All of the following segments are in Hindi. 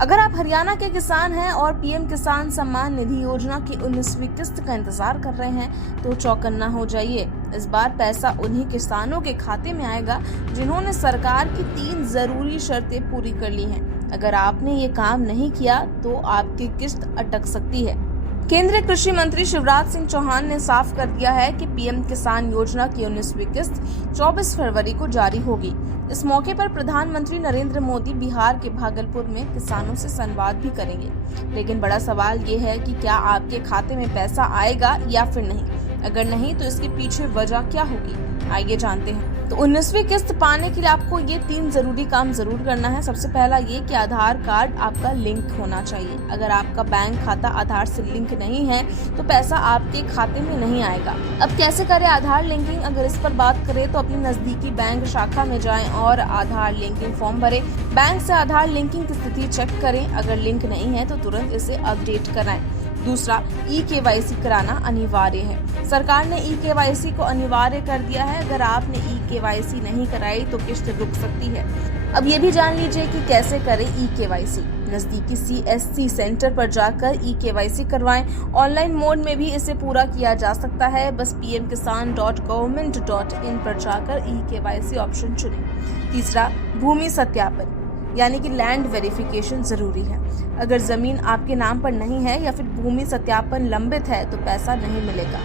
अगर आप हरियाणा के किसान हैं और पीएम किसान सम्मान निधि योजना की 19वीं किस्त का इंतजार कर रहे हैं तो चौकन्ना हो जाइए। इस बार पैसा उन्हीं किसानों के खाते में आएगा जिन्होंने सरकार की 3 जरूरी शर्तें पूरी कर ली हैं। अगर आपने ये काम नहीं किया तो आपकी किस्त अटक सकती है। केंद्रीय कृषि मंत्री शिवराज सिंह चौहान ने साफ कर दिया है कि पीएम किसान योजना की 19वीं किस्त 24 फरवरी को जारी होगी। इस मौके पर प्रधानमंत्री नरेंद्र मोदी बिहार के भागलपुर में किसानों से संवाद भी करेंगे। लेकिन बड़ा सवाल ये है कि क्या आपके खाते में पैसा आएगा या फिर नहीं। अगर नहीं तो इसके पीछे वजह क्या होगी, आइए जानते हैं। तो 19वीं किस्त पाने के लिए आपको ये 3 जरूरी काम जरूर करना है। सबसे पहला ये कि आधार कार्ड आपका लिंक होना चाहिए। अगर आपका बैंक खाता आधार से लिंक नहीं है तो पैसा आपके खाते में नहीं आएगा। अब कैसे करें आधार लिंकिंग, अगर इस पर बात करें तो अपनी नजदीकी बैंक शाखा में जाएं और आधार लिंकिंग फॉर्म भरें। बैंक से आधार लिंकिंग की स्थिति चेक करें। अगर लिंक नहीं है तो तुरंत इसे अपडेट कराएं। दूसरा, ई-केवाईसी कराना अनिवार्य है। सरकार ने ई-केवाईसी को अनिवार्य कर दिया है। अगर आपने ई-केवाईसी नहीं कराई तो किस्त रुक सकती है। अब ये भी जान लीजिए कि कैसे करें ई-केवाईसी। नजदीकी CSC सेंटर पर जाकर ई-केवाईसी करवाएं। ऑनलाइन मोड में भी इसे पूरा किया जा सकता है। बस pmkisan.government.in पर जाकर ई-केवाईसी ऑप्शन चुनें। तीसरा, भूमि सत्यापन यानी कि लैंड वेरिफिकेशन जरूरी है। अगर जमीन आपके नाम पर नहीं है या फिर भूमि सत्यापन लंबित है तो पैसा नहीं मिलेगा।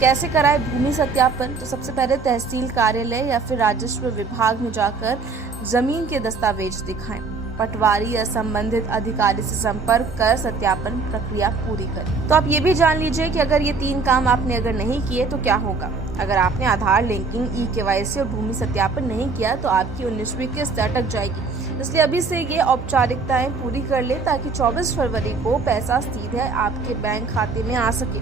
कैसे कराएं भूमि सत्यापन? तो सबसे पहले तहसील कार्यालय या फिर राजस्व विभाग में जाकर जमीन के दस्तावेज दिखाएं। पटवारी या संबंधित अधिकारी से संपर्क कर सत्यापन प्रक्रिया पूरी करें। तो आप ये भी जान लीजिए कि अगर ये 3 काम आपने अगर नहीं किए तो क्या होगा। अगर आपने आधार लिंकिंग, ई-केवाईसी और भूमि सत्यापन नहीं किया तो आपकी 19वीं किस्त अटक जाएगी। इसलिए अभी से ये औपचारिकताएं पूरी कर ले ताकि 24 फरवरी को पैसा सीधे आपके बैंक खाते में आ सके।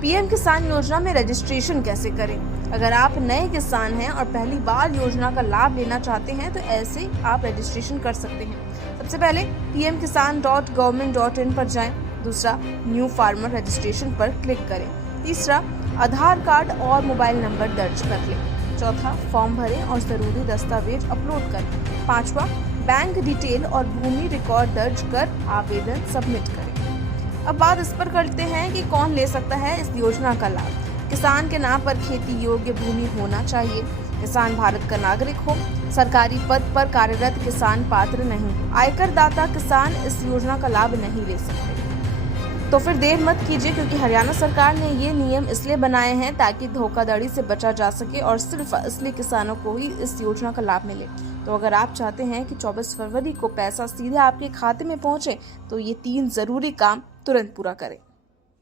पीएम किसान योजना में रजिस्ट्रेशन कैसे करें? अगर आप नए किसान हैं और पहली बार योजना का लाभ लेना चाहते हैं तो ऐसे आप रजिस्ट्रेशन कर सकते हैं। सबसे पहले pmkisan.government.in पर जाएं। दूसरा, न्यू फार्मर रजिस्ट्रेशन पर क्लिक करें। तीसरा, आधार कार्ड और मोबाइल नंबर दर्ज कर लें। चौथा, फॉर्म भरें और जरूरी दस्तावेज अपलोड करें। पांचवा, बैंक डिटेल और भूमि रिकॉर्ड दर्ज कर आवेदन सबमिट करें। अब बात इस पर करते हैं कि कौन ले सकता है इस योजना का लाभ। किसान के नाम पर खेती योग्य भूमि होना चाहिए। किसान भारत का नागरिक हो। सरकारी पद पर कार्यरत किसान पात्र नहीं। आयकर दाता किसान इस योजना का लाभ नहीं ले सकते। तो फिर देर मत कीजिए, क्योंकि हरियाणा सरकार ने ये नियम इसलिए बनाए हैं ताकि धोखाधड़ी से बचा जा सके और सिर्फ असली किसानों को ही इस योजना का लाभ मिले। तो अगर आप चाहते हैं कि 24 फरवरी को पैसा सीधे आपके खाते में पहुंचे तो ये 3 जरूरी काम तुरंत पूरा करें।